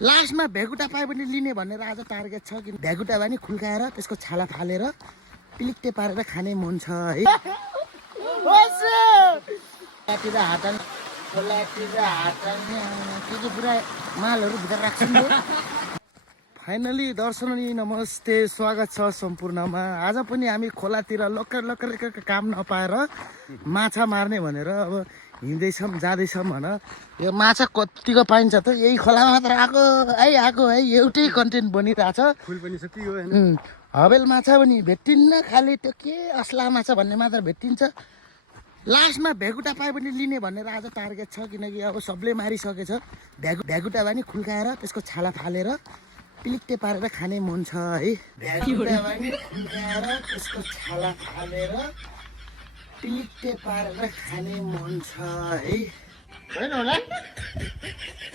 लास्टमा भेगुटा पाए पनि लिने भनेर आज टार्गेट छ कि भेगुटा भए नि खुल्काएर त्यसको छाला फालेर पिलिक्टे पारेर खाने मन छ है। के पुरा मालहरू भित्र राख्छन्। फाइनली दर्शनी नमस्ते, स्वागत छ सम्पूर्णमा। आज पनि हामी खोलातिर लक्कर काम नपाएर माछा मार्ने भनेर अब हिँड्दैछौँ जाँदैछौँ भन। यो माछा कतिको पाइन्छ त यही खोलामा मात्र आएको है एउटै कन्टेन्ट बनिरहेछ। फुल पनि छ त्यो हवेल माछा पनि भेटिन्न, खालि त्यो के असला माछा भन्ने मात्र भेटिन्छ। लास्टमा भेगुटा पाए पनि लिने भनेर आज टार्गेट छ, किनकि अब सबले मारिसकेछ। भेगुटा भए नि खुल्काएर त्यसको छाला फालेर पिलिक्टे पारेर खाने मन छ है। भेगुटा भए नि खुल्काएर त्यसको छाला फालेर पिलिक्टे पारेर खाने मन छ है। होइन होला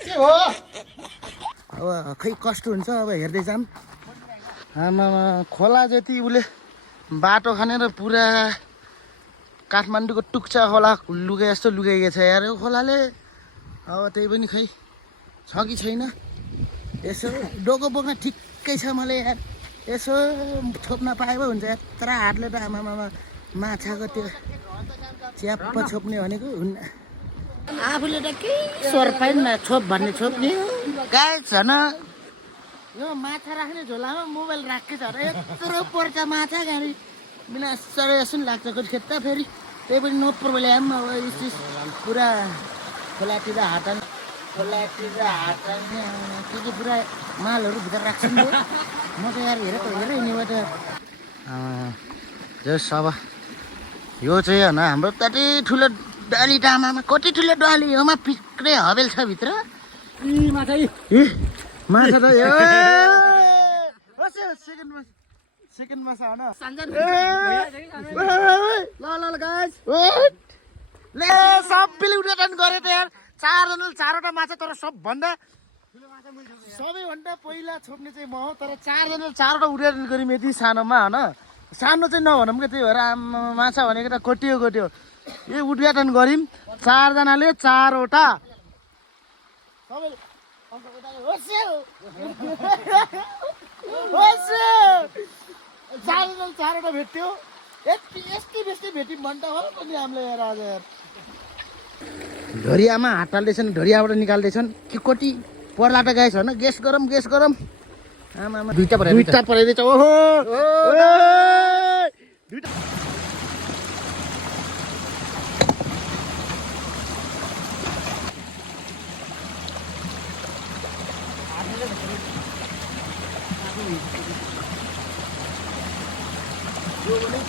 के हो अब खै कस्तो हुन्छ अब हेर्दै जाऊँ। आमामा खोला जति उसले बाटो खनेर पुरा काठमाडौँको टुक्चा खोला लुगे जस्तो लुगाइएको छ यार यो खोलाले। अब त्यही पनि खै छ कि छैन, यसो डोको बोक्न ठिक्कै छ मलाई यार। यसो छोप्न पाए पो हुन्छ। यत्र हातले त आमामा माछाको त्यो च्याप्प छोप्ने भनेको हुन्न। आफूले त केही स्वर पाइन छोप भन्ने छोप्ने गाई झन यो माछा राख्ने झोलामा मोबाइल राखेको छ र यत्रो पर्छ माछा गाडी बिना सरेसन लाग्छ कति खेत फेरि। त्यही पनि नोपर बोले अब पुरा खोलातिर हातन के पुरा मालहरू भित्र राख्छन्। म त यार हेरेँ निबाट जस अब यो चाहिँ होइन हाम्रो कति ठुलो डाली डामामा कति ठुलो डाली योमा पिक्रे हवेल छ भित्र। माछा त यो सेकेन्डमा छ होइन। ल गाइस ले सबैले उडान गरे त यार। चारवटा माछा, तर सबभन्दा पहिला छोप्ने चाहिँ म हो। तर चारजनाले चारवटा उडान गऱ्यौँ यति सानोमा होइन। सानो चाहिँ नभनौँ क्या, त्यही भएर माछा भनेको त कोटियो यो उद्घाटन गऱ्यौँ चारजनाले चारवटा। चारवटा भेट्यो। यति बेसी भेट्यौँ भन्दा हो पनि हामीले हेर आज यार। ढोरियामा हात हाल्दैछन्, ढोरियाबाट निकाल्दैछन् कि कोटी पर्ला त गाइस होइन। गेस गरौँ। आमामा दुईटा पराइदिएछ। ओहो दुईटा यो भने